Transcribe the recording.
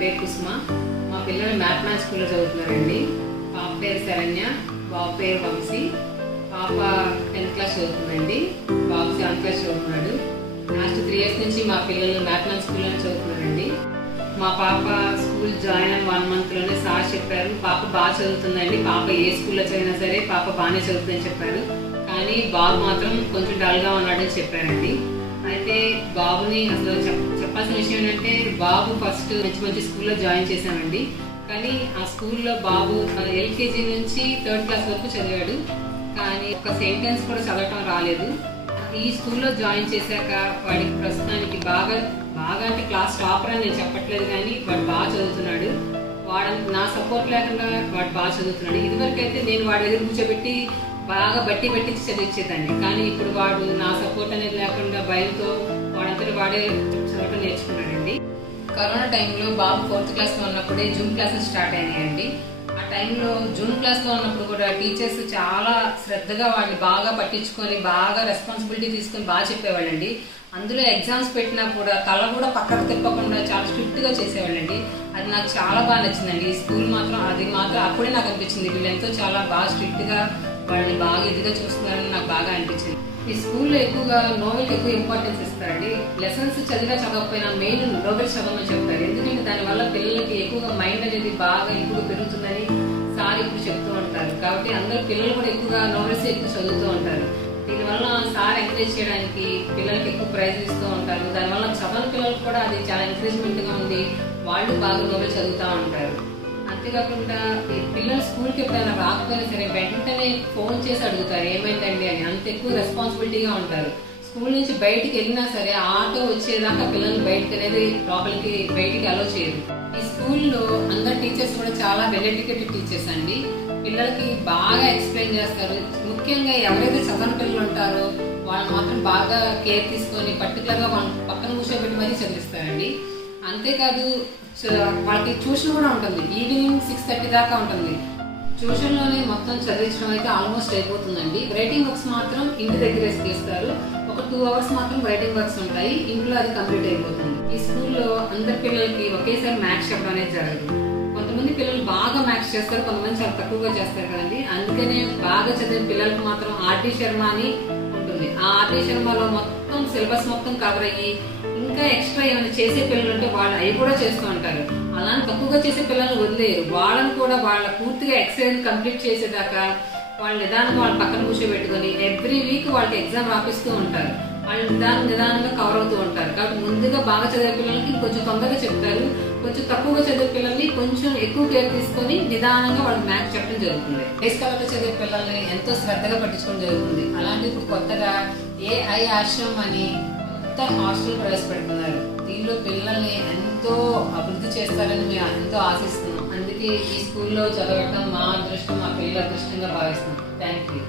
పేరు కుసుమ. మా పిల్లలు మ్యాథ్స్ స్కూల్లో చదువుతున్నారండి. పాప పేరు శరణ్య, బాబు పేరు వంశీ. పాప 10th క్లాస్ చదువుతుందండి, బాబు 7th క్లాస్ చదువుతున్నాడు. లాస్ట్ 3 years నుంచి మా పిల్లలు మ్యాథ్స్ స్కూల్లోనే చదువుతున్నారండి. మా పాప స్కూల్ జాయిన్ అయిన 1 month లోనే సార్ చెప్పారు పాప బాగా చదువుతుందండి, పాప ఏ స్కూల్లో చదివినా సరే పాప బాగానే చదువుతుందని చెప్పారు. కానీ బాబు మాత్రం కొంచెం డల్గా ఉన్నాడని చెప్పారండి. అయితే బాబుని అసలు చెప్పాల్సిన విషయం ఏంటంటే, బాబు ఫస్ట్ మంచి స్కూల్లో జాయిన్ చేశామండి. కానీ ఆ స్కూల్లో బాబు LKG నుంచి 3rd class వరకు చదివాడు. కానీ ఒక సెంటెన్స్ కూడా చదవటం రాలేదు. ఈ స్కూల్లో జాయిన్ చేశాక వాడికి ప్రస్తుతానికి బాగా అంటే క్లాస్ టాపర్ అని నేను చెప్పట్లేదు, కానీ వాడు బాగా చదువుతున్నాడు. నా సపోర్ట్ లేకుండా వాడు బాగా చదువుతున్నాడు. ఇదివరకు అయితే నేను వాడి దగ్గర కూర్చోబెట్టి బాగా బట్టి చదివించేదాన్ని. కానీ ఇప్పుడు వాడు నా సపోర్ట్ అనేది లేకుండా భయంతో వాడంతా వాడే చదవటం నేర్చుకున్నాడండి. కరోనా టైంలో బాబు 4th class లో ఉన్నప్పుడే జూమ్ క్లాసెస్ స్టార్ట్ అయినాయండి. ఆ టైంలో జూమ్ క్లాస్లో ఉన్నప్పుడు కూడా టీచర్స్ చాలా శ్రద్ధగా వాడిని బాగా పట్టించుకొని బాగా రెస్పాన్సిబిలిటీ తీసుకొని బాగా చెప్పేవాళ్ళండి. అందులో ఎగ్జామ్స్ పెట్టినా కూడా తల కూడా పక్కకు తిప్పకుండా చాలా స్ట్రిక్ట్గా చేసేవాళ్ళండి. అది నాకు చాలా బాగా నచ్చిందండి. ఈ స్కూల్ మాత్రం అప్పుడే నాకు అనిపించింది, వీళ్ళెంతో చాలా బాగా స్ట్రిక్ట్గా వాళ్ళని బాగా ఇదిగా చూస్తున్నారని నాకు బాగా అనిపించింది. ఈ స్కూల్లో ఎక్కువగా నోవెల్కి ఎక్కువ ఇంపార్టెన్స్ ఇస్తారండి. లెసన్స్ చదవకపోయినా మెయిన్ నోవెల్స్ చదవమని చెప్తారు. ఎందుకంటే దానివల్ల పిల్లలకి ఎక్కువగా మైండ్ అనేది బాగా ఎక్కువ పెరుగుతుందని సార్ ఇప్పుడు చెప్తూ ఉంటారు. కాబట్టి అందరూ పిల్లలు కూడా ఎక్కువగా నోవెల్స్ ఎక్కువ చదువుతూ ఉంటారు. దీనివల్ల సార్ ఎంకరేజ్ చేయడానికి పిల్లలకి ఎక్కువ ప్రైజ్ ఇస్తూ ఉంటారు. దానివల్ల చదవని పిల్లలకు కూడా అది చాలా ఎంకరేజ్మెంట్గా ఉంది, వాళ్ళు బాగా నోవెల్ చదువుతూ ఉంటారు. అంతేకాకుండా పిల్లలు స్కూల్కి ఎప్పుడైనా రాకపోయినా సరే వెంటనే ఫోన్ చేసి అడుగుతారు ఏమైందండి అని. అంత ఎక్కువ రెస్పాన్సిబిలిటీగా ఉంటారు. స్కూల్ నుంచి బయటికి వెళ్ళినా సరే ఆటో వచ్చేదాకా పిల్లల్ని బయటికి అలో చేయరు. ఈ స్కూల్లో అందరు టీచర్స్ కూడా చాలా వెల్ ఎడ్యుకేటెడ్ టీచర్స్ అండి. పిల్లలకి బాగా ఎక్స్ప్లెయిన్ చేస్తారు. ముఖ్యంగా ఎవరైతే చదవని పిల్లలు ఉంటారో వాళ్ళు మాత్రం బాగా కేర్ తీసుకొని పర్టికులర్గా వాళ్ళ పక్కన కూర్చోబెట్టి మరీ చదివిస్తారండి. అంతేకాదు వాళ్ళకి ట్యూషన్ కూడా ఉంటుంది. ఈవినింగ్ 6:30 దాకా ఉంటుంది. ట్యూషన్లోనే మొత్తం చదివించడం అయితే ఆల్మోస్ట్ అయిపోతుందండి. రైటింగ్ వర్క్స్ మాత్రం ఇంటి దగ్గరే చేస్తారు. ఒక 2 hours మాత్రం రైటింగ్ వర్క్స్ ఉంటాయి, ఇంట్లో అది కంప్లీట్ అయిపోతుంది. ఈ స్కూల్లో అందరి పిల్లలకి ఒకేసారి మ్యాథ్స్ చెప్పడం అనేది జరగదు. కొంతమంది పిల్లలు బాగా మ్యాథ్స్ చేస్తారు, కొంతమంది చాలా తక్కువగా చేస్తారు కదండి. అందుకనే బాగా చదివిన పిల్లలకు మాత్రం ఆర్టీ శర్మ అని ఉంటుంది. ఆ ఆర్టీ శర్మలో మొత్తం సిలబస్ మొత్తం కవర్ అయ్యి ఇంకా ఎక్స్ట్రా ఏమైనా చేసే పిల్లలు ఉంటే వాళ్ళు అవి కూడా చేస్తూ ఉంటారు. అలా తక్కువగా చేసే పిల్లల్ని వదిలేరు. వాళ్ళని కూడా వాళ్ళ పూర్తిగా ఎక్సర్సైజ్ కంప్లీట్ చేసేదాకా వాళ్ళ నిదానం వాళ్ళ పక్కన కూర్చోబెట్టుకొని ఎవ్రీ వీక్ వాళ్ళకి ఎగ్జామ్ రాపిస్తూ ఉంటారు. వాళ్ళు నిదానంగా కవర్ అవుతూ ఉంటారు. కాబట్టి ముందుగా బాగా చదివే పిల్లలకి కొంచెం తొందరగా చెప్తారు, కొంచెం తక్కువగా చదివే పిల్లల్ని కొంచెం ఎక్కువ కేర్ తీసుకొని నిదానంగా వాళ్ళకి మ్యాథ్స్ చెప్పడం జరుగుతుంది. హై స్కూల్లో చదివే పిల్లల్ని ఎంతో శ్రద్ధగా పట్టించుకోవడం జరుగుతుంది. అలాంటి ఇప్పుడు కొత్తగా AI ఆశ్రమం అని హాస్టల్ ప్రవేశపెడుతున్నారు. దీనిలో పిల్లల్ని ఎంతో అభివృద్ధి చేస్తారని మేము ఎంతో ఆశిస్తున్నాం. అందుకే ఈ స్కూల్లో చదవటం మా అదృష్టం, మా పిల్లల అదృష్టంగా భావిస్తున్నాం. Thank you.